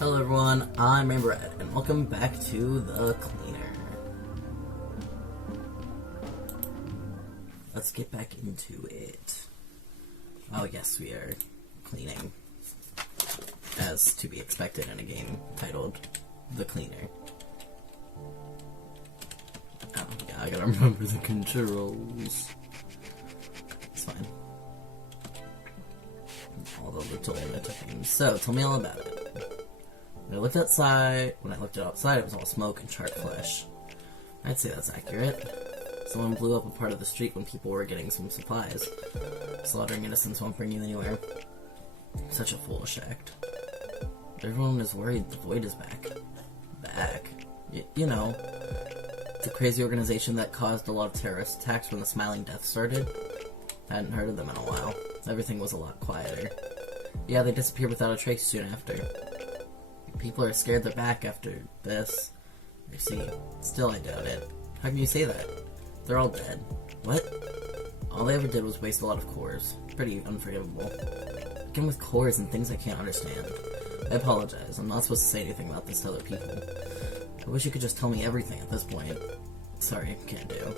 Hello everyone, I'm Red, and welcome back to The Cleaner. Let's get back into it. Oh yes, we are cleaning. As to be expected in a game titled The Cleaner. Oh yeah, I gotta remember the controls. It's fine. All the little things. So, tell me all about it. When I looked outside, it was all smoke and charred flesh. I'd say that's accurate. Someone blew up a part of the street when people were getting some supplies. Slaughtering innocents won't bring you anywhere. Such a foolish act. Everyone is worried the Void is back. Back? You know, the crazy organization that caused a lot of terrorist attacks when the Smiling Death started. I hadn't heard of them in a while. Everything was a lot quieter. Yeah, they disappeared without a trace soon after. People are scared they're back after this. You see, still I doubt it. How can you say that? They're all dead. What? All they ever did was waste a lot of cores. Pretty unforgivable. Again with cores and things I can't understand. I apologize, I'm not supposed to say anything about this to other people. I wish you could just tell me everything at this point. Sorry, can't do.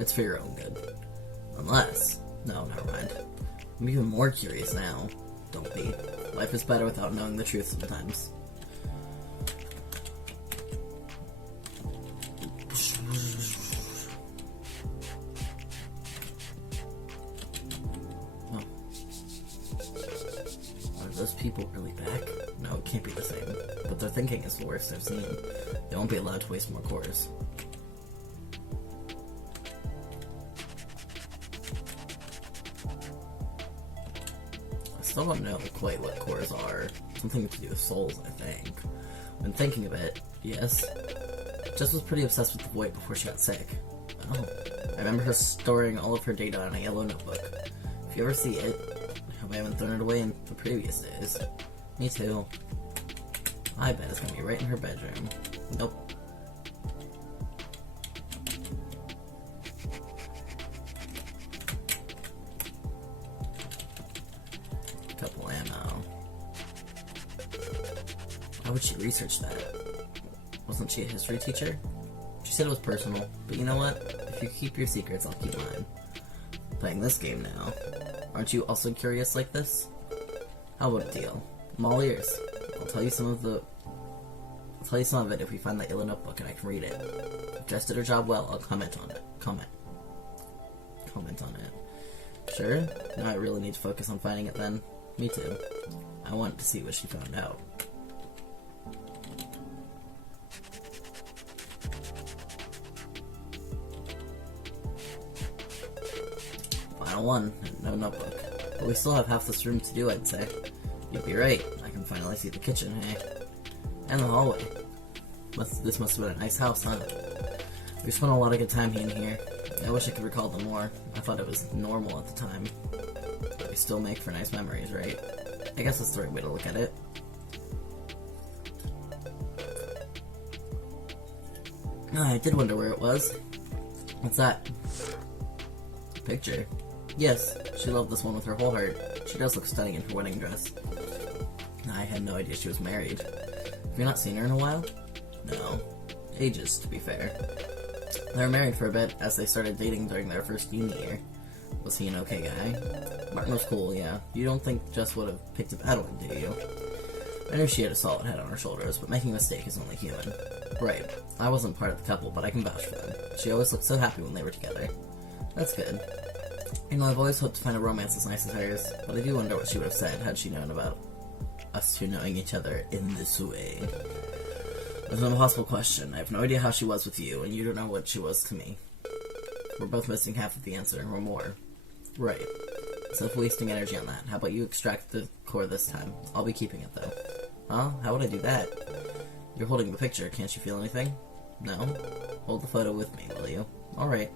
It's for your own good. Unless... No, never mind. I'm even more curious now. Don't be. Life is better without knowing the truth sometimes. Oh. Are those people really back? No, it can't be the same. But their thinking is the worst I've seen. They won't be allowed to waste more cores. I still don't know quite what cores are. Something to do with souls, I think. When thinking of it, yes. Jess was pretty obsessed with the Void before she got sick. Oh. I remember her storing all of her data in a yellow notebook. If you ever see it, I hope I haven't thrown it away in the previous days. Me too. I bet it's gonna be right in her bedroom. Nope. Couple ammo. Why would she research that? Wasn't she a history teacher? She said it was personal, but you know what? If you keep your secrets, I'll keep mine. Playing this game now. Aren't you also curious like this? How about a deal? I'm all ears. I'll tell you some of it if we find the yellow notebook and I can read it. If Jess did her job well, I'll comment on it. Comment on it. Sure? Now I really need to focus on finding it then. Me too. I want to see what she found out. Final one, no notebook. But we still have half this room to do, I'd say. You'd be right, I can finally see the kitchen, hey? And the hallway. This must have been a nice house, huh? We spent a lot of good time in here. I wish I could recall them more. I thought it was normal at the time. But they still make for nice memories, right? I guess that's the right way to look at it. I did wonder where it was. What's that? Picture. Yes, she loved this one with her whole heart. She does look stunning in her wedding dress. I had no idea she was married. Have you not seen her in a while? No. Ages, to be fair. They were married for a bit, as they started dating during their first uni year. Was he an okay guy? Martin was cool, yeah. You don't think Jess would have picked a bad one, do you? I knew she had a solid head on her shoulders, but making a mistake is only human. Right. I wasn't part of the couple, but I can vouch for them. She always looked so happy when they were together. That's good. You know, I've always hoped to find a romance as nice as hers, but I do wonder what she would have said had she known about us two knowing each other in this way. It's an impossible question. I have no idea how she was with you, and you don't know what she was to me. We're both missing half of the answer, or more. Right. Instead of wasting energy on that, how about you extract the core this time? I'll be keeping it, though. Huh? How would I do that? You're holding the picture, can't you feel anything? No? Hold the photo with me, will you? Alright.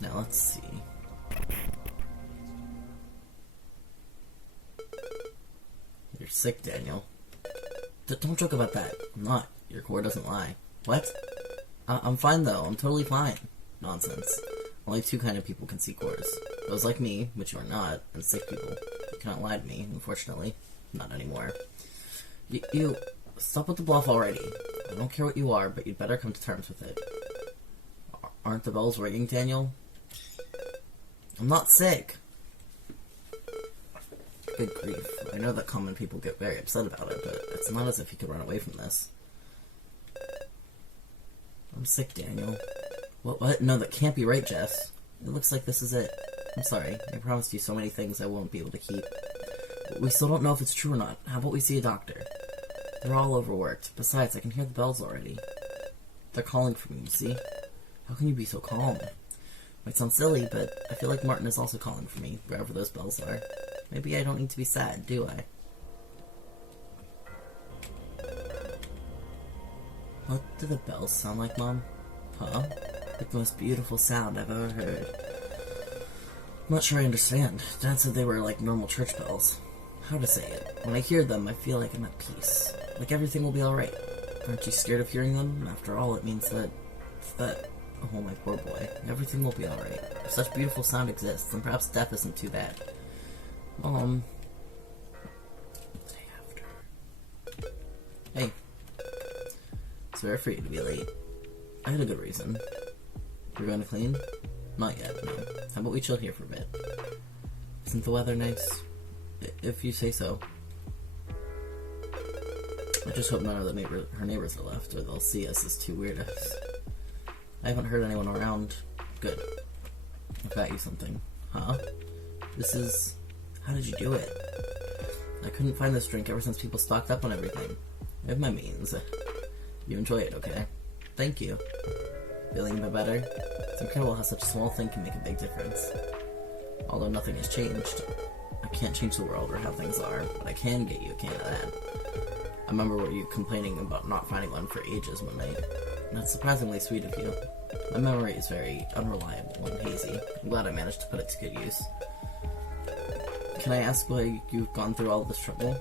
Now let's see. You're sick, Daniel. Don't joke about that. I'm not. Your core doesn't lie. What? I'm fine though. I'm totally fine. Nonsense. Only two kind of people can see cores. Those like me, which you are not, and sick people. You cannot lie to me, unfortunately. Not anymore. You stop with the bluff already. I don't care what you are, but you'd better come to terms with it. Aren't the bells ringing, Daniel? I'm not sick. Good grief. I know that common people get very upset about it, but it's not as if you could run away from this. I'm sick, Daniel. What? No, that can't be right, Jess. It looks like this is it. I'm sorry. I promised you so many things I won't be able to keep. We still don't know if it's true or not. How about we see a doctor? They're all overworked. Besides, I can hear the bells already. They're calling for me, you see? How can you be so calm? Might sound silly, but I feel like Martin is also calling for me, wherever those bells are. Maybe I don't need to be sad, do I? What do the bells sound like, Mom? Huh? Like the most beautiful sound I've ever heard. I'm not sure I understand. Dad said they were like normal church bells. How to say it? When I hear them, I feel like I'm at peace. Like everything will be alright. Aren't you scared of hearing them? After all, it means that... Oh, my poor boy. Everything will be alright. If such beautiful sound exists, then perhaps death isn't too bad. The day after. Hey. It's rare for you to be late. I had a good reason. We're going to clean? Not yet, no. How about we chill here for a bit? Isn't the weather nice? If you say so. I just hope none of her neighbors are left, or they'll see us as two weirdos. I haven't heard anyone around. Good. I've got you something. Huh? This is... How did you do it? I couldn't find this drink ever since people stocked up on everything. I have my means. You enjoy it, okay? Thank you. Feeling a bit better? It's incredible how such a small thing can make a big difference. Although nothing has changed. I can't change the world or how things are, but I can get you a can of that. I remember you complaining about not finding one for ages one night. That's surprisingly sweet of you. My memory is very unreliable and hazy. I'm glad I managed to put it to good use. Can I ask why you've gone through all this trouble?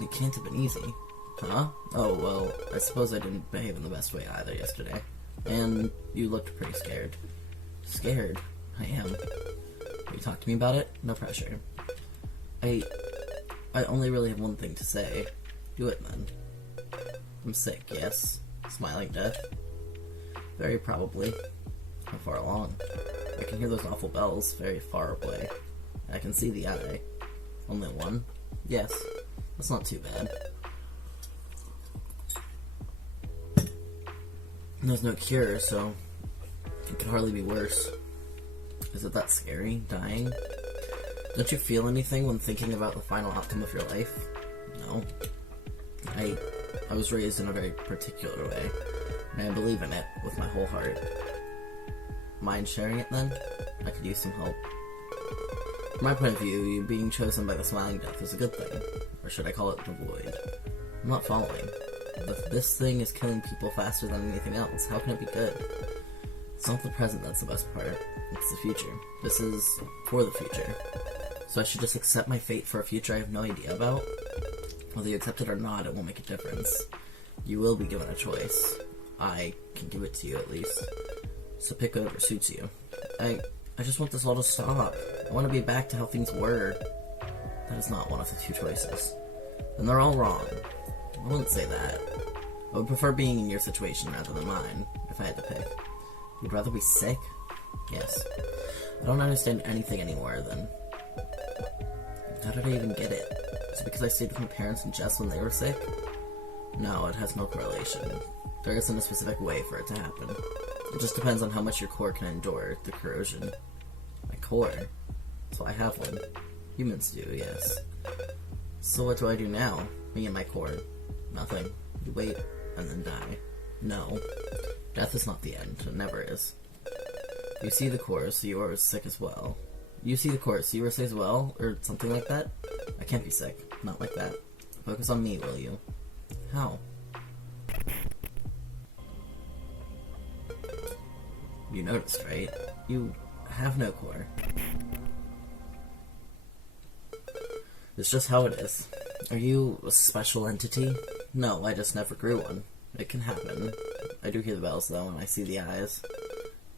It can't have been easy. Huh? Oh, well, I suppose I didn't behave in the best way either yesterday. And you looked pretty scared. Scared? I am. Will you talk to me about it? No pressure. I only really have one thing to say. Do it then. I'm sick, yes. Smiling death. Very probably. How far along? I can hear those awful bells very far away. I can see the eye. Only one? Yes. That's not too bad. There's no cure, so it could hardly be worse. Is it that scary, dying? Don't you feel anything when thinking about the final outcome of your life? No. I was raised in a very particular way, and I believe in it with my whole heart. Mind sharing it then? I could use some help. From my point of view, you being chosen by the Smiling Death is a good thing. Or should I call it the Void? I'm not following. If this thing is killing people faster than anything else, how can it be good? It's not the present that's the best part. It's the future. This is for the future. So I should just accept my fate for a future I have no idea about? Whether you accept it or not, it won't make a difference. You will be given a choice. I can give it to you, at least. So pick whatever suits you. I just want this all to stop. I want to be back to how things were. That is not one of the two choices. Then they're all wrong. I wouldn't say that. I would prefer being in your situation rather than mine, if I had to pick. You'd rather be sick? Yes. I don't understand anything anymore, then. How did I even get it? Is it because I stayed with my parents and Jess when they were sick? No, it has no correlation. There isn't a specific way for it to happen. It just depends on how much your core can endure the corrosion. My core? So I have one. Humans do, yes. So what do I do now? Me and my core? Nothing. You wait, and then die. No. Death is not the end. It never is. You see the core, so you are sick as well. You see the core, so you are sick as well? Or something like that? I can't be sick. Not like that. Focus on me, will you? How? You noticed, right? You have no core. It's just how it is. Are you a special entity? No, I just never grew one. It can happen. I do hear the bells, though, and I see the eyes.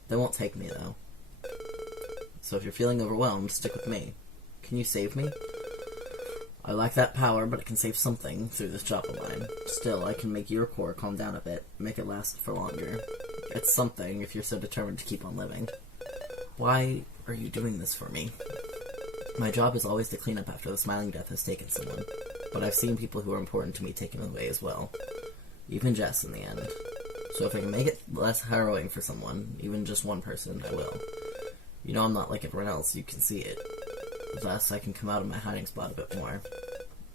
They won't take me, though. So if you're feeling overwhelmed, stick with me. Can you save me? I lack that power, but I can save something through this job of mine. Still, I can make your core calm down a bit, make it last for longer. It's something if you're so determined to keep on living. Why are you doing this for me? My job is always to clean up after the Smiling Death has taken someone, but I've seen people who are important to me taken away as well. Even Jess in the end. So if I can make it less harrowing for someone, even just one person, I will. You know I'm not like everyone else, you can see it. Thus, I can come out of my hiding spot a bit more.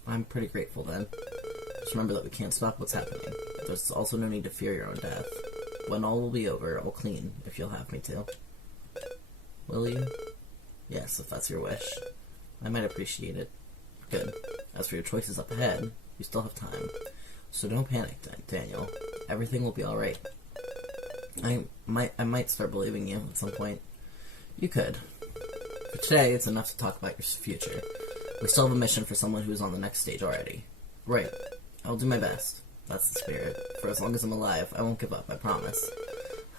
I'm pretty grateful then. Just remember that we can't stop what's happening. There's also no need to fear your own death. When all will be over, I'll clean, if you'll have me to. Will you? Yes, if that's your wish. I might appreciate it. Good. As for your choices up ahead, you still have time. So don't panic, Daniel. Everything will be alright. I might start believing you at some point. You could. For today, it's enough to talk about your future. We still have a mission for someone who is on the next stage already. Right. I'll do my best. That's the spirit. For as long as I'm alive, I won't give up, I promise.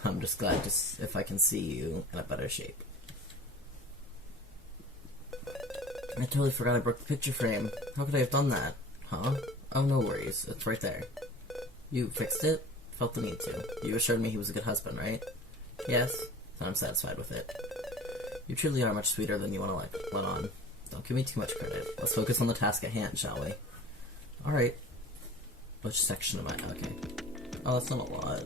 I'm just glad if I can see you in a better shape. I totally forgot I broke the picture frame. How could I have done that? Huh? Oh, no worries. It's right there. You fixed it? Felt the need to. You assured me he was a good husband, right? Yes. Then I'm satisfied with it. You truly are much sweeter than you want to let on. Don't give me too much credit. Let's focus on the task at hand, shall we? Alright. Which section am I? Okay. Oh, that's not a lot.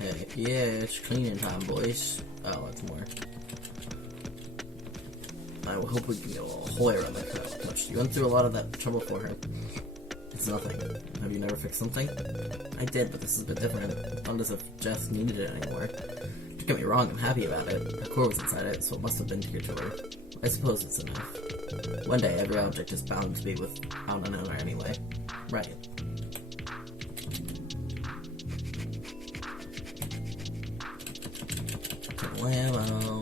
Heck yeah, it's cleaning time, boys. Oh, that's more. I hope we can get a little Hoyer on that crowd. You went through a lot of that trouble for her. It's nothing. Have you never fixed something? I did, but this is a bit different. Not as if Jess needed it anymore. Don't get me wrong, I'm happy about it. A core was inside it, so it must have been here to her. I suppose it's enough. One day, every object is bound to be without an owner anyway. Right. Hello.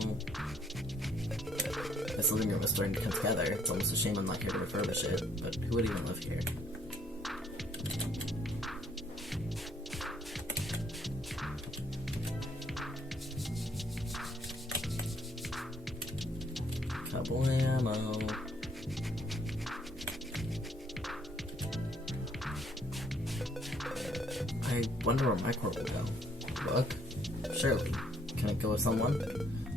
This living room is starting to come together. It's almost a shame I'm not here to refurbish it, but who would even live here? Kablamo. I wonder where my core will go. Look? Surely. Can it go with someone?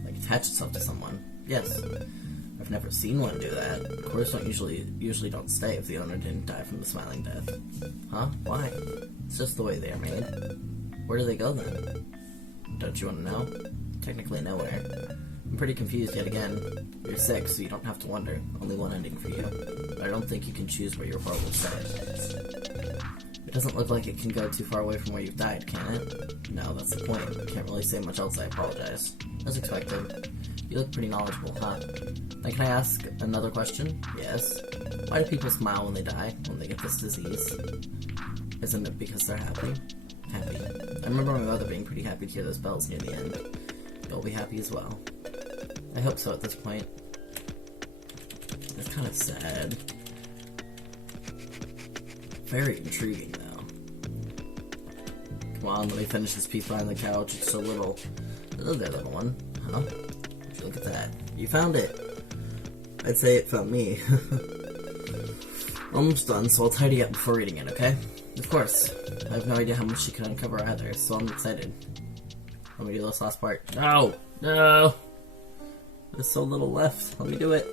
Like attach itself to someone? Yes. I've never seen one do that. Cores don't usually don't stay if the owner didn't die from the Smiling Death. Huh? Why? It's just the way they are made. Where do they go then? Don't you want to know? Technically nowhere. I'm pretty confused yet again. You're sick, so you don't have to wonder. Only one ending for you. But I don't think you can choose where your core will stay. It doesn't look like it can go too far away from where you've died, can it? No, that's the point. I can't really say much else, I apologize. As expected. You look pretty knowledgeable, huh? Then can I ask another question? Yes. Why do people smile when they die, when they get this disease? Isn't it because they're happy? Happy. I remember my mother being pretty happy to hear those bells near the end. You'll be happy as well. I hope so at this point. It's kind of sad. Very intriguing, though. Come on, let me finish this piece behind the couch. It's so little. Hello there, little one. Huh? Look at that. You found it. I'd say it found me. Almost done, so I'll tidy up before reading it, okay? Of course. I have no idea how much she could uncover either, so I'm excited. Let me do this last part. No! No! There's so little left. Let me do it.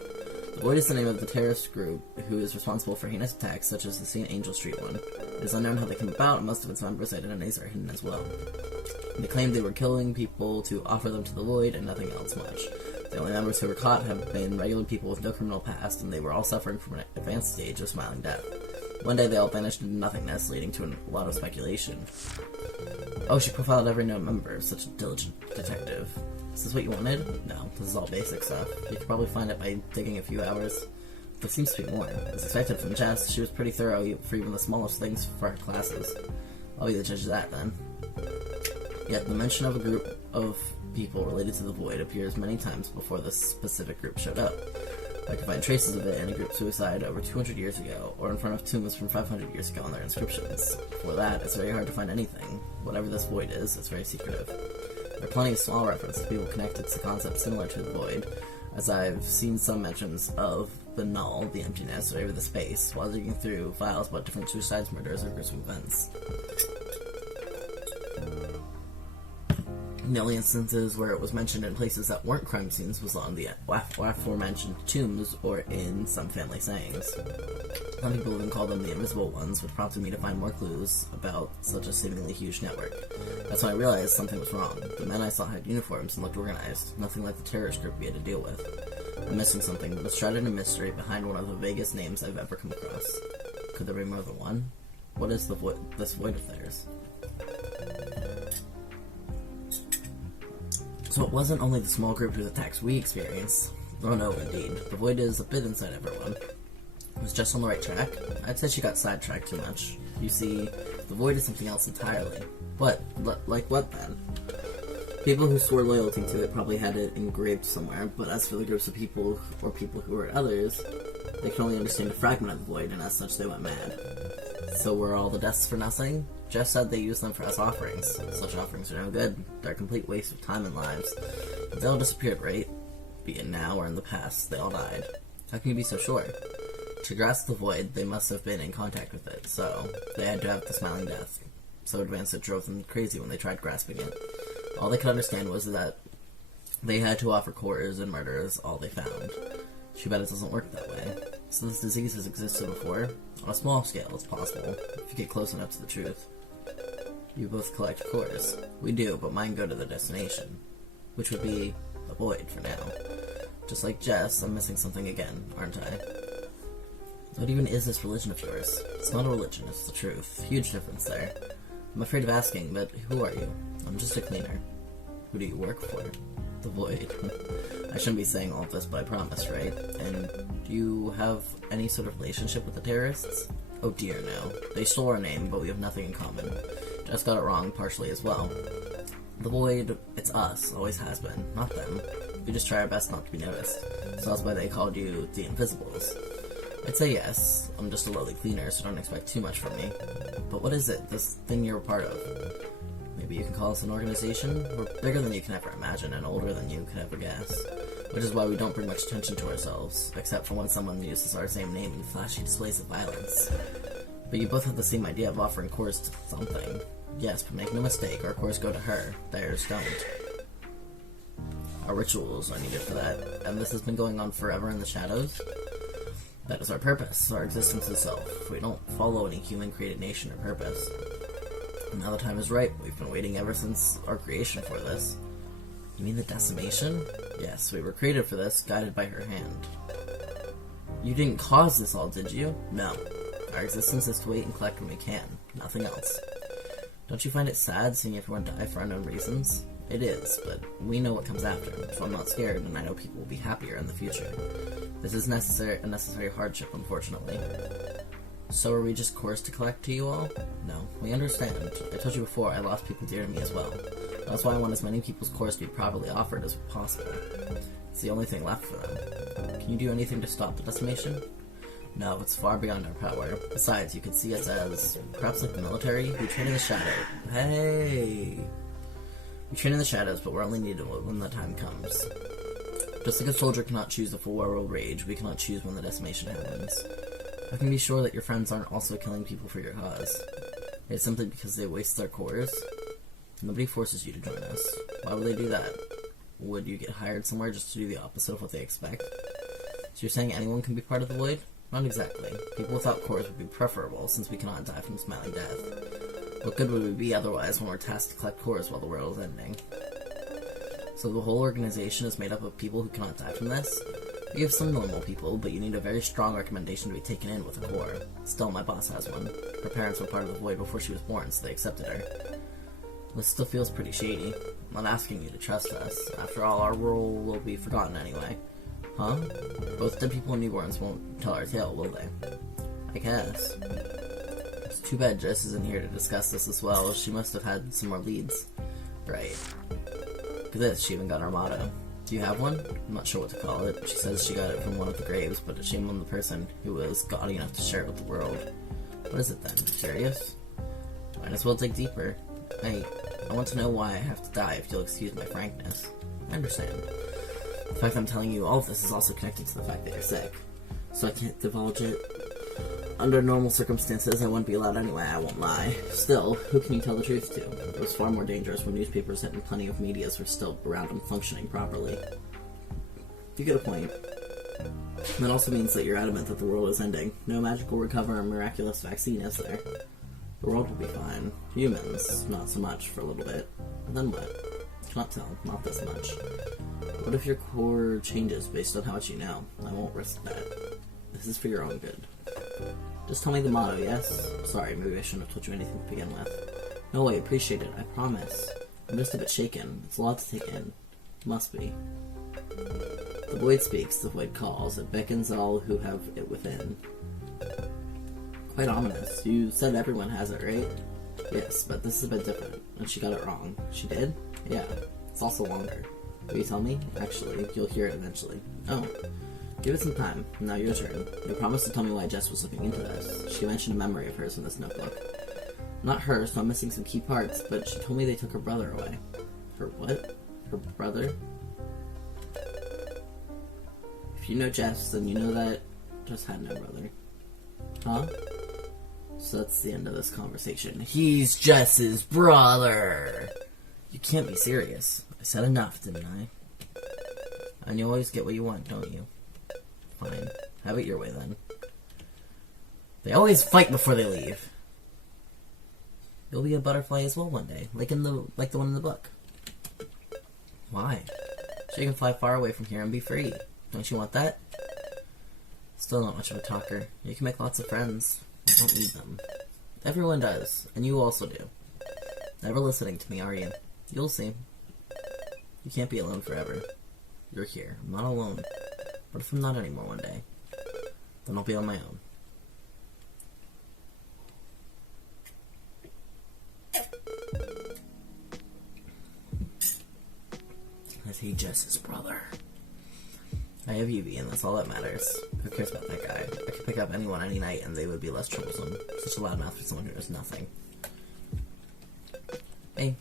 The Void is the name of the terrorist group who is responsible for heinous attacks such as the St. Angel Street one. It is unknown how they came about, and most of its members' identities are hidden as well. They claimed they were killing people to offer them to the Void and nothing else much. The only members who were caught have been regular people with no criminal past, and they were all suffering from an advanced stage of Smiling Death. One day they all vanished into nothingness, leading to a lot of speculation. Oh, she profiled every known member. Such a diligent detective. Is this what you wanted? No, this is all basic stuff. You could probably find it by digging a few hours. There seems to be more. As expected from Jess, she was pretty thorough for even the smallest things for our classes. I'll be the judge of that, then. Yet, the mention of a group of people related to the Void appears many times before this specific group showed up. I can find traces of it in a group suicide over 200 years ago, or in front of tombs from 500 years ago on their inscriptions. For that, it's very hard to find anything. Whatever this Void is, it's very secretive. There are plenty of small references to people connected to concepts similar to the void, as I've seen some mentions of the null, the emptiness, or even the space, while digging through files about different suicides, murders, or gruesome events. The only instances where it was mentioned in places that weren't crime scenes was on the aforementioned tombs or in some family sayings. Some people even call them the invisible ones, which prompted me to find more clues about such a seemingly huge network. That's when I realized something was wrong. The men I saw had uniforms and looked organized, nothing like the terrorist group we had to deal with. I'm missing something, but it's shrouded in mystery behind one of the vaguest names I've ever come across. Could there be more than one? What is this void of theirs? So it wasn't only the small group whose attacks we experienced. Oh no, indeed. The void is a bit inside everyone. It was just on the right track. I'd say she got sidetracked too much. You see, the void is something else entirely. What? Like what then? People who swore loyalty to it probably had it engraved somewhere, but as for the groups of people, or people who were others, they could only understand a fragment of the void, and as such they went mad. So were all the deaths for nothing? Jeff said they used them for us offerings. Such offerings are no good. They're a complete waste of time and lives. They all disappeared, right? Be it now or in the past, they all died. How can you be so sure? To grasp the void, they must have been in contact with it, so they had to have the smiling death. So advanced it drove them crazy when they tried grasping it. All they could understand was that they had to offer cores and murderers all they found. Too bad it doesn't work that way. So this disease has existed before? On a small scale, it's possible, if you get close enough to the truth. You both collect cores. We do, but mine go to the destination, which would be the void for now. Just like Jess, I'm missing something again, aren't I? What even is this religion of yours? It's not a religion, it's the truth. Huge difference there. I'm afraid of asking, but who are you? I'm just a cleaner. Who do you work for? The void. I shouldn't be saying all of this, but I promise, right? And do you have any sort of relationship with the terrorists? Oh dear, no. They stole our name, but we have nothing in common. Just got it wrong partially as well. The void, it's us, always has been, not them. We just try our best not to be noticed. So that's why they called you the Invisibles. I'd say yes. I'm just a lowly cleaner, so don't expect too much from me. But what is it, this thing you're a part of? Maybe you can call us an organization? We're bigger than you can ever imagine, and older than you could ever guess. Which is why we don't bring much attention to ourselves, except for when someone uses our same name in flashy displays of violence. But you both have the same idea of offering cores to something. Yes, but make no mistake, our cores go to her. Theirs don't. Our rituals are needed for that, and this has been going on forever in the shadows? That is our purpose, our existence itself. We don't follow any human-created nation or purpose. And now the time is right. We've been waiting ever since our creation for this. You mean the decimation? Yes, we were created for this, guided by her hand. You didn't cause this all, did you? No. Our existence is to wait and collect when we can. Nothing else. Don't you find it sad seeing everyone die for unknown reasons? It is, but we know what comes after, so I'm not scared, and I know people will be happier in the future. This is a necessary hardship, unfortunately. So are we just cores to collect to you all? No, we understand. I told you before, I lost people dear to me as well. That's why I want as many people's cores to be properly offered as possible. It's the only thing left for them. Can you do anything to stop the decimation? No, it's far beyond our power. Besides, you could see us as, perhaps like the military, we train in the shadow. Hey! We train in the shadows, but we're only needed when the time comes. Just like a soldier cannot choose the full world rage, we cannot choose when the decimation happens. I can be sure that your friends aren't also killing people for your cause. It's simply because they waste their cores. Nobody forces you to join us. Why would they do that? Would you get hired somewhere just to do the opposite of what they expect? So you're saying anyone can be part of the void? Not exactly. People without cores would be preferable, since we cannot die from smiling death. What good would we be otherwise when we're tasked to collect cores while the world is ending? So the whole organization is made up of people who cannot die from this? You have some normal people, but you need a very strong recommendation to be taken in with a core. Still, my boss has one. Her parents were part of the void before she was born, so they accepted her. This still feels pretty shady. I'm not asking you to trust us. After all, our role will be forgotten anyway. Huh? Both dead people and newborns won't tell our tale, will they? I guess. It's too bad Jess isn't here to discuss this as well. She must have had some more leads. Right. Look at this, she even got our motto. Do you have one? I'm not sure what to call it. She says she got it from one of the graves, but shame on the person who was gaudy enough to share it with the world. What is it then? Curious? Might as well dig deeper. I want to know why I have to die, if you'll excuse my frankness. I understand. The fact that I'm telling you all of this is also connected to the fact that you're sick. So I can't divulge it. Under normal circumstances, I wouldn't be allowed anyway, I won't lie. Still, who can you tell the truth to? It was far more dangerous when newspapers and plenty of medias were still around and functioning properly. You get a point. That also means that you're adamant that the world is ending. No magical recover or miraculous vaccine, is there? The world will be fine. Humans, not so much for a little bit. And then what? Cannot tell, not this much. What if your core changes based on how much you know? I won't risk that. This is for your own good. Just tell me the motto, yes? Sorry, maybe I shouldn't have told you anything to begin with. No, I appreciate it, I promise. I'm just a bit shaken. It's a lot to take in. It must be. The void speaks, the void calls. It beckons all who have it within. Quite ominous. You said everyone has it, right? Yes, but this is a bit different. And she got it wrong. She did? Yeah. It's also longer. Will you tell me? Actually, you'll hear it eventually. Oh. Give it some time. Now your turn. You promised to tell me why Jess was looking into this. She mentioned a memory of hers in this notebook. Not her, so I'm missing some key parts, but she told me they took her brother away. Her what? Her brother? If you know Jess, then you know that Jess had no brother. Huh? So that's the end of this conversation. He's Jess's brother! You can't be serious. I said enough, didn't I? And you always get what you want, don't you? Fine. Have it your way, then. They always fight before they leave. You'll be a butterfly as well one day, like the one in the book. Why? So you can fly far away from here and be free. Don't you want that? Still not much of a talker. You can make lots of friends. I don't need them. Everyone does, and you also do. Never listening to me, are you? You'll see. You can't be alone forever. You're here. I'm not alone. What if I'm not anymore one day? Then I'll be on my own. I see Jess's brother. I have UV, and that's all that matters. Who cares about that guy? I could pick up anyone any night, and they would be less troublesome. Such a loudmouth for someone who knows nothing. Hey.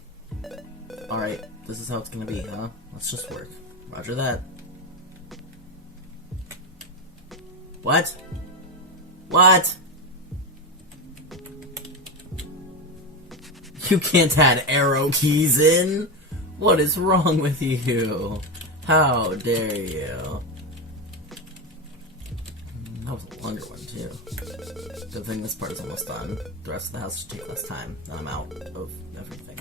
Alright, this is how it's gonna be, huh? Let's just work. Roger that. What? What? You can't add arrow keys in? What is wrong with you? How dare you? That was a longer one, too. Good thing this part is almost done. The rest of the house should take less time. Then I'm out of everything.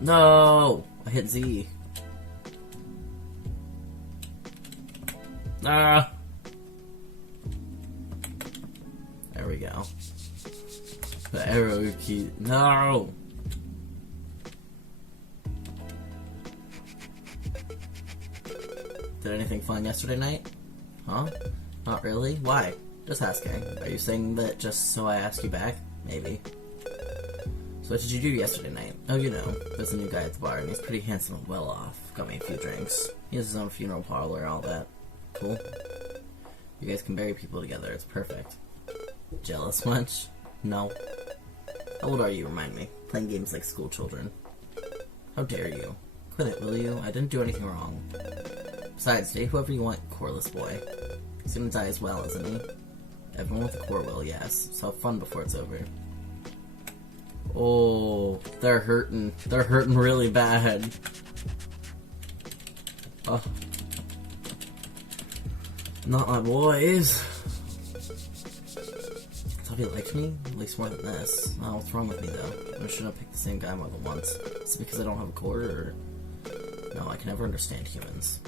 No! I hit Z. Ah! There we go. The arrow key. No! Did anything fun yesterday night? Huh? Not really? Why? Just asking. Are you saying that just so I ask you back? Maybe. So what did you do yesterday night? Oh, you know, there's a new guy at the bar, and he's pretty handsome and well off. Got me a few drinks. He has his own funeral parlor and all that. Cool. You guys can bury people together, it's perfect. Jealous much? No. How old are you, remind me? Playing games like school children. How dare you? Quit it, will you? I didn't do anything wrong. Besides, date whoever you want, coreless boy. He's gonna die as well, isn't he? Everyone with a core will, yes. So have fun before it's over. Oh, they're hurting. They're hurting really bad. Oh. Not my boys. Thought he liked me? At least more than this. Oh, what's wrong with me, though? I shouldn't have picked the same guy more than once. Is it because I don't have a core, or... No, I can never understand humans.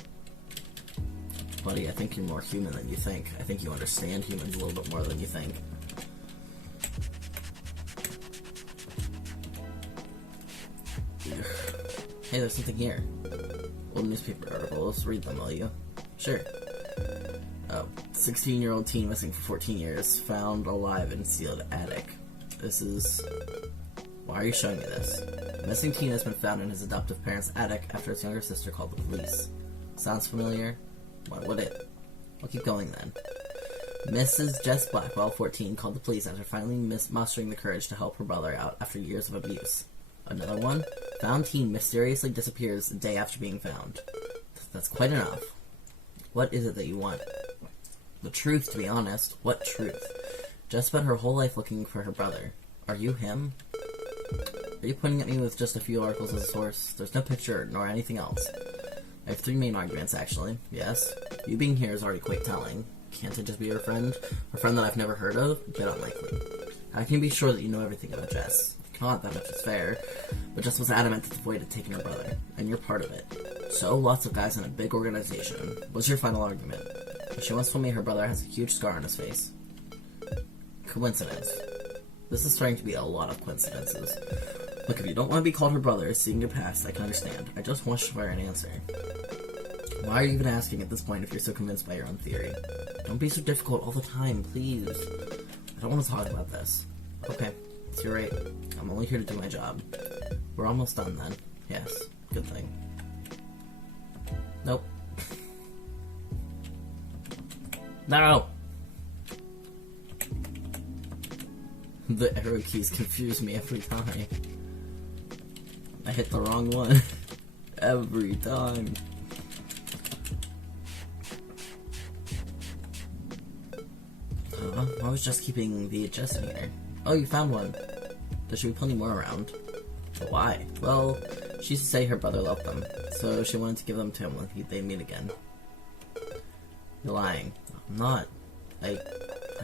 Buddy, I think you're more human than you think. I think you understand humans a little bit more than you think. Hey, there's something here. Old newspaper articles. Read them, will you? Sure. Oh, 16-year-old teen missing for 14 years. Found alive in sealed attic. This is... Why are you showing me this? A missing teen has been found in his adoptive parents' attic after his younger sister called the police. Sounds familiar? Why would it? I'll keep going then. Mrs. Jess Blackwell, 14, called the police after finally mustering the courage to help her brother out after years of abuse. Another one, found teen mysteriously disappears a day after being found. That's quite enough. What is it that you want? The truth, to be honest. What truth? Jess spent her whole life looking for her brother. Are you him? Are you pointing at me with just a few articles as a source? There's no picture, nor anything else. I have 3 main arguments, actually. Yes. You being here is already quite telling. Can't it just be your friend? A friend that I've never heard of? Bit unlikely. How can you be sure that you know everything about Jess? Not that much is fair, but Jess was adamant that the boy had taken her brother, and you're part of it. So, lots of guys in a big organization. What's your final argument? She once told me her brother has a huge scar on his face. Coincidence. This is starting to be a lot of coincidences. Look, if you don't want to be called her brother, seeing your past, I can understand. I just want you to fire an answer. Why are you even asking at this point if you're so convinced by your own theory? Don't be so difficult all the time, please. I don't want to talk about this. Okay, you're right. I'm only here to do my job. We're almost done then. Yes, good thing. Nope. No! The arrow keys confuse me every time. I hit the wrong one. Every time. I was just keeping VHS in here. Oh, you found one. There should be plenty more around. Why? Well, she used to say her brother loved them, so she wanted to give them to him when they meet again. You're lying. I'm not. I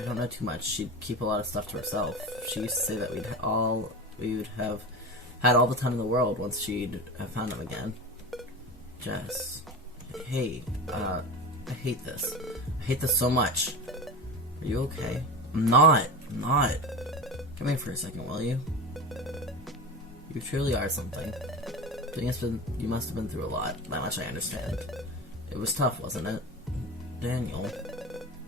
don't know too much. She'd keep a lot of stuff to herself. She used to say that we would have had all the time in the world once she'd have found them again. Jess. Hey, I hate this. I hate this so much. Are you okay? I'm not. Come here for a second, will you? You truly are something. You must have been through a lot. That much I understand. It was tough, wasn't it? Daniel.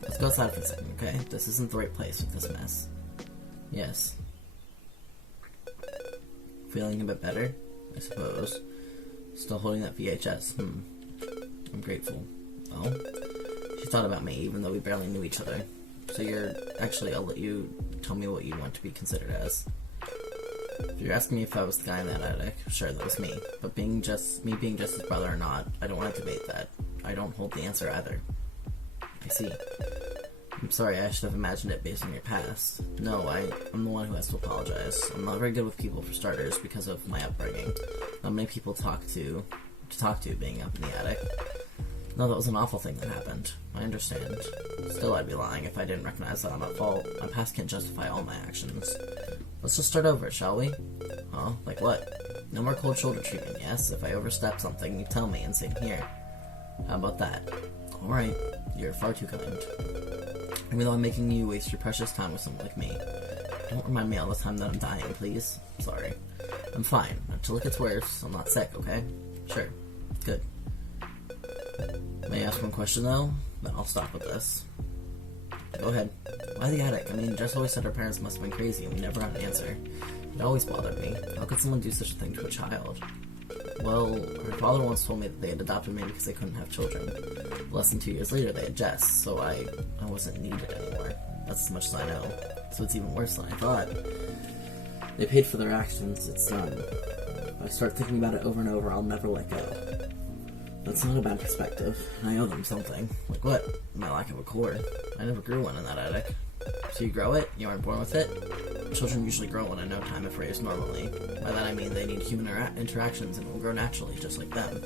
Let's go outside for a second, okay? This isn't the right place with this mess. Yes. Feeling a bit better? I suppose. Still holding that VHS. I'm grateful. Oh? She thought about me, even though we barely knew each other. So I'll let you tell me what you want to be considered as. If you're asking me if I was the guy in that attic, sure, that was me. But me being just his brother or not, I don't want to debate that. I don't hold the answer either. I see. I'm sorry, I should have imagined it based on your past. No, I'm the one who has to apologize. I'm not very good with people, for starters, because of my upbringing. Not many people to talk to being up in the attic. No, that was an awful thing that happened. I understand. Still, I'd be lying if I didn't recognize that I'm at fault. My past can't justify all my actions. Let's just start over, shall we? Huh? Like what? No more cold shoulder treatment, yes? If I overstep something, you tell me and same here. How about that? Alright, you're far too kind. Even though I'm making you waste your precious time with someone like me. Don't remind me all the time that I'm dying, please. Sorry. I'm fine. Until it gets worse, I'm not sick, okay? Sure. Good. May I ask one question, though? Then I'll stop with this. Go ahead. Why the attic? I mean, Jess always said her parents must have been crazy and we never got an answer. It always bothered me. How could someone do such a thing to a child? Well, her father once told me that they had adopted me because they couldn't have children. Less than 2 years later, they had Jess, so I wasn't needed anymore. That's as much as I know. So it's even worse than I thought. They paid for their actions, it's done. If I start thinking about it over and over, I'll never let go. That's not a bad perspective. I owe them something. Like what? My lack of a core. I never grew one in that attic. So you grow it? You aren't born with it? Children usually grow one in no time if raised normally. By that I mean they need human interactions and will grow naturally, just like them.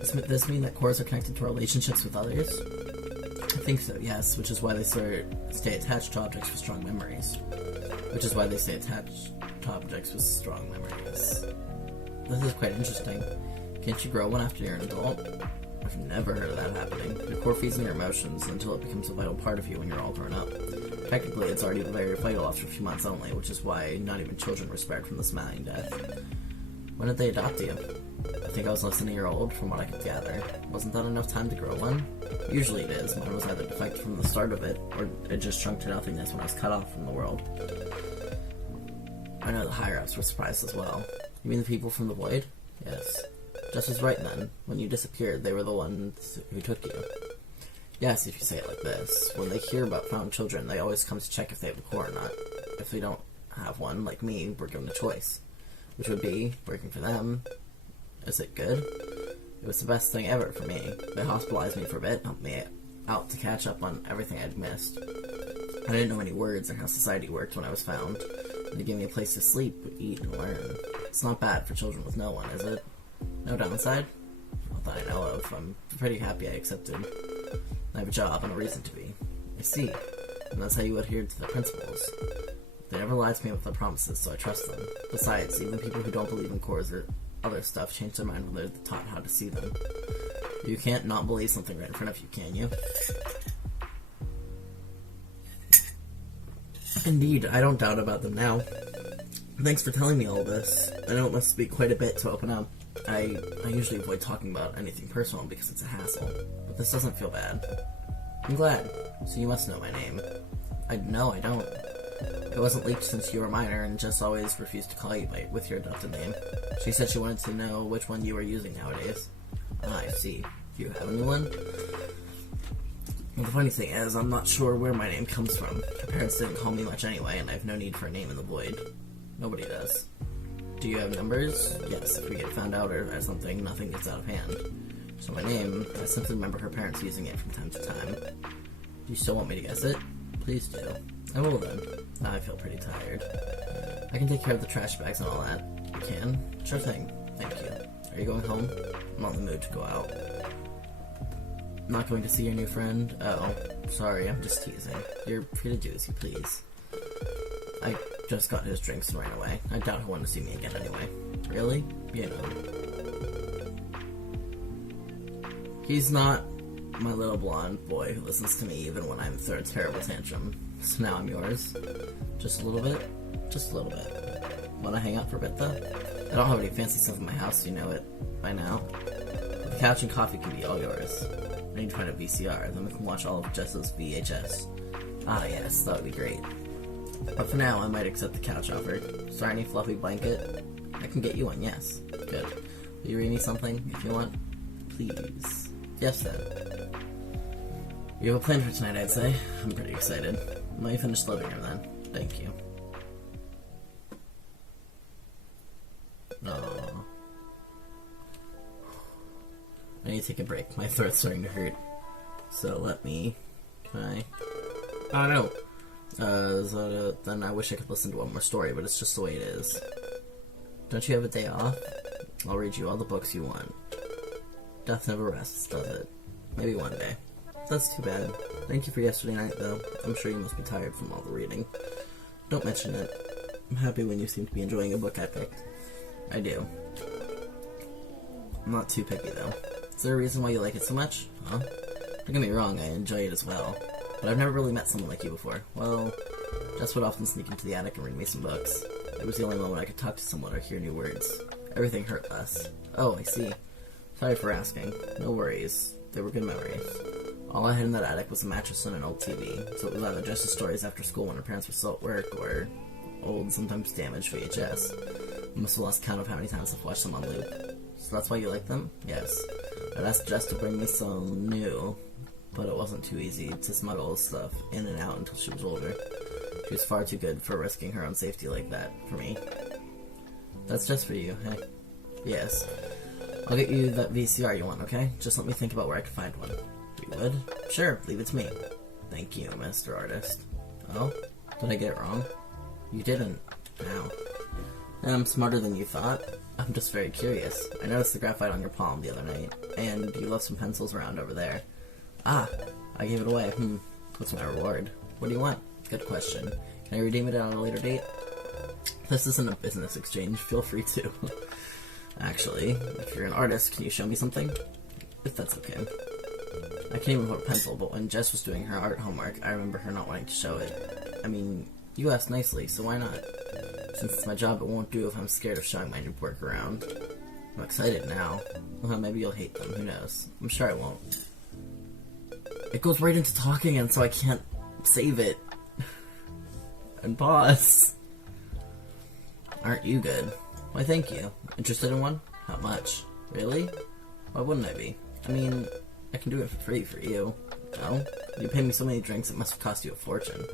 Does this mean that cores are connected to relationships with others? I think so, yes, which is why they stay attached to objects with strong memories. This is quite interesting. Can't you grow one after you're an adult? I've never heard of that happening. Your core feeds on your emotions until it becomes a vital part of you when you're all grown up. Technically, it's already very vital after a few months only, which is why not even children were spared from the smiling death. When did they adopt you? I think I was less than a year old, from what I could gather. Wasn't that enough time to grow one? Usually it is. Mine was either defective from the start of it, or it just shrunk to nothingness when I was cut off from the world. I know the higher-ups were surprised as well. You mean the people from the Void? Yes. Jess was right then. When you disappeared, they were the ones who took you. Yes, if you say it like this. When they hear about found children, they always come to check if they have a core or not. If they don't have one, like me, we're given a choice. Which would be working for them. Is it good? It was the best thing ever for me. They hospitalized me for a bit, helped me out to catch up on everything I'd missed. I didn't know any words or how society worked when I was found. They gave me a place to sleep, eat, and learn. It's not bad for children with no one, is it? No downside? Not that I know of. I'm pretty happy I accepted. I have a job and a reason to be. I see. And that's how you adhere to the principles. They never lied to me with their promises, so I trust them. Besides, even people who don't believe in cores or other stuff change their mind when they're taught how to see them. You can't not believe something right in front of you, can you? Indeed, I don't doubt about them now. Thanks for telling me all this. I know it must be quite a bit to open up. I usually avoid talking about anything personal because it's a hassle, but this doesn't feel bad. I'm glad. So you must know my name. No, I don't. It wasn't leaked since you were a minor, and Jess always refused to call you with your adopted name. She said she wanted to know which one you were using nowadays. Ah, I see. Do you have a new one? Well, the funny thing is, I'm not sure where my name comes from. My parents didn't call me much anyway, and I have no need for a name in the void. Nobody does. Do you have numbers? Yes, if we get found out or something, nothing gets out of hand. So my name, I simply remember her parents using it from time to time. Do you still want me to guess it? Please do. I will then. Now I feel pretty tired. I can take care of the trash bags and all that. You can? Sure thing. Thank you. Are you going home? I'm not in the mood to go out. Not going to see your new friend? Oh, sorry, I'm just teasing. You're free to do as you please. I just got his drinks and ran away. I doubt he'll want to see me again anyway. Really? You know. He's not my little blonde boy who listens to me even when I'm throwing a terrible tantrum. So now I'm yours. Just a little bit? Just a little bit. Wanna hang out for a bit though? I don't have any fancy stuff in my house, so you know it by now. But the couch and coffee can be all yours. I need to find a VCR, then we can watch all of Jess's VHS. Ah yes, that would be great. But for now, I might accept the couch offer. Sorry, any fluffy blanket? I can get you one, yes. Good. Will you read me something, if you want? Please. Yes, then. You have a plan for tonight, I'd say. I'm pretty excited. Let me finish loving her, then. Thank you. Aww. I need to take a break. My throat's starting to hurt. So let me... Can I... Oh, no. Then I wish I could listen to one more story, but it's just the way it is. Don't you have a day off? I'll read you all the books you want. Death never rests, does it? Maybe one day. That's too bad. Thank you for yesterday night, though. I'm sure you must be tired from all the reading. Don't mention it. I'm happy when you seem to be enjoying a book I picked. I do. I'm not too picky, though. Is there a reason why you like it so much? Huh? Don't get me wrong, I enjoy it as well. But I've never really met someone like you before. Well, Jess would often sneak into the attic and read me some books. It was the only moment I could talk to someone or hear new words. Everything hurt less. Oh, I see. Sorry for asking. No worries. They were good memories. All I had in that attic was a mattress and an old TV, so it was either Jess's stories after school when her parents were still at work, or old, sometimes damaged VHS. I must have lost count of how many times I've watched them on loop. So that's why you like them? Yes. I'd asked Jess to bring me some new, but it wasn't too easy to smuggle stuff in and out until she was older. She was far too good for risking her own safety like that, for me. That's just for you, hey? Yes. I'll get you that VCR you want, okay? Just let me think about where I can find one. You would? Sure, leave it to me. Thank you, Mr. Artist. Oh? Did I get it wrong? You didn't. Now. And I'm smarter than you thought. I'm just very curious. I noticed the graphite on your palm the other night, and you left some pencils around over there. Ah, I gave it away. What's my reward? What do you want? Good question. Can I redeem it on a later date? This isn't a business exchange. Feel free to. Actually, if you're an artist, can you show me something? If that's okay. I can't even hold a pencil, but when Jess was doing her art homework, I remember her not wanting to show it. I mean, you asked nicely, so why not? Since it's my job, it won't do if I'm scared of showing my new work around. I'm excited now. Well, maybe you'll hate them, who knows? I'm sure I won't. It goes right into talking, and so I can't save it. And pause. Aren't you good? Why, thank you. Interested in one? Not much. Really? Why wouldn't I be? I mean, I can do it for free for you. No? You paid me so many drinks it must have cost you a fortune.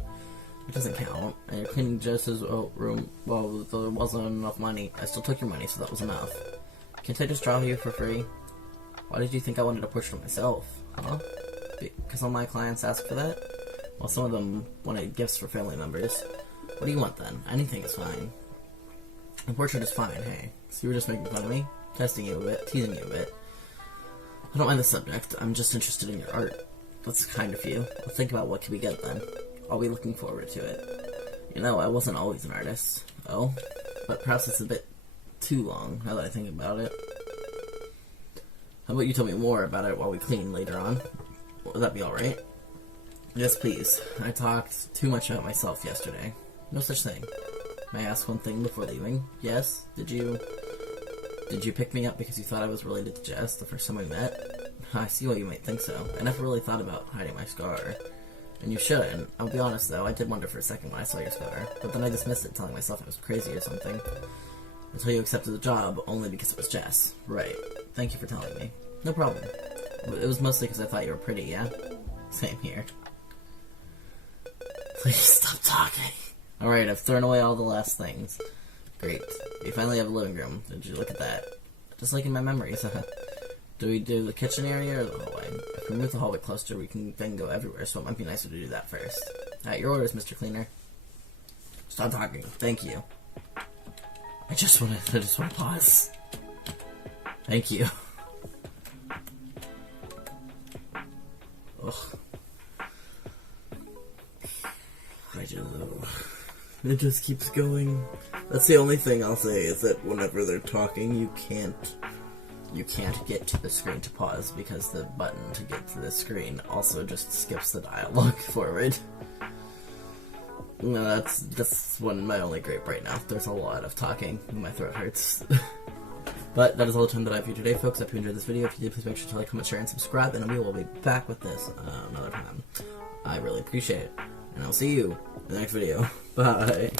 It doesn't count. And you're cleaning Jess's room. Well, there wasn't enough money. I still took your money, so that was enough. Can't I just draw you for free? Why did you think I wanted a portrait of myself? Huh? Because all my clients ask for that? Well, some of them wanted gifts for family members. What do you want then? Anything is fine. A portrait is fine, hey. So you were just making fun of me? Testing you a bit, teasing you a bit. I don't mind the subject, I'm just interested in your art. That's kind of you. We'll think about what can we get then. I'll be looking forward to it. You know, I wasn't always an artist. Oh? But perhaps it's a bit too long, now that I think about it. How about you tell me more about it while we clean later on? Would that be alright? Yes, please. I talked too much about myself yesterday. No such thing. May I ask one thing before leaving? Yes? Did you pick me up because you thought I was related to Jess the first time we met? I see why you might think so. I never really thought about hiding my scar. And you shouldn't. I'll be honest though, I did wonder for a second when I saw your scar. But then I dismissed it, telling myself I was crazy or something. Until you accepted the job, only because it was Jess. Right. Thank you for telling me. No problem. It was mostly because I thought you were pretty, yeah? Same here. Please stop talking. Alright, I've thrown away all the last things. Great. We finally have a living room. Did you look at that? Just like in my memories. Do we do the kitchen area or the hallway? If we move the hallway closer, we can then go everywhere, so it might be nicer to do that first. At your orders, Mr. Cleaner. Stop talking. Thank you. I just want to pause. Thank you. Ugh. I do though. It just keeps going. That's the only thing I'll say is that whenever they're talking, you can't get to the screen to pause because the button to get to the screen also just skips the dialogue forward. No, that's my only gripe right now. There's a lot of talking and my throat hurts. But that is all the time that I have for you today, folks. I hope you enjoyed this video. If you did, please make sure to like, comment, share, and subscribe, and we will be back with this another time. I really appreciate it. And I'll see you in the next video. Bye.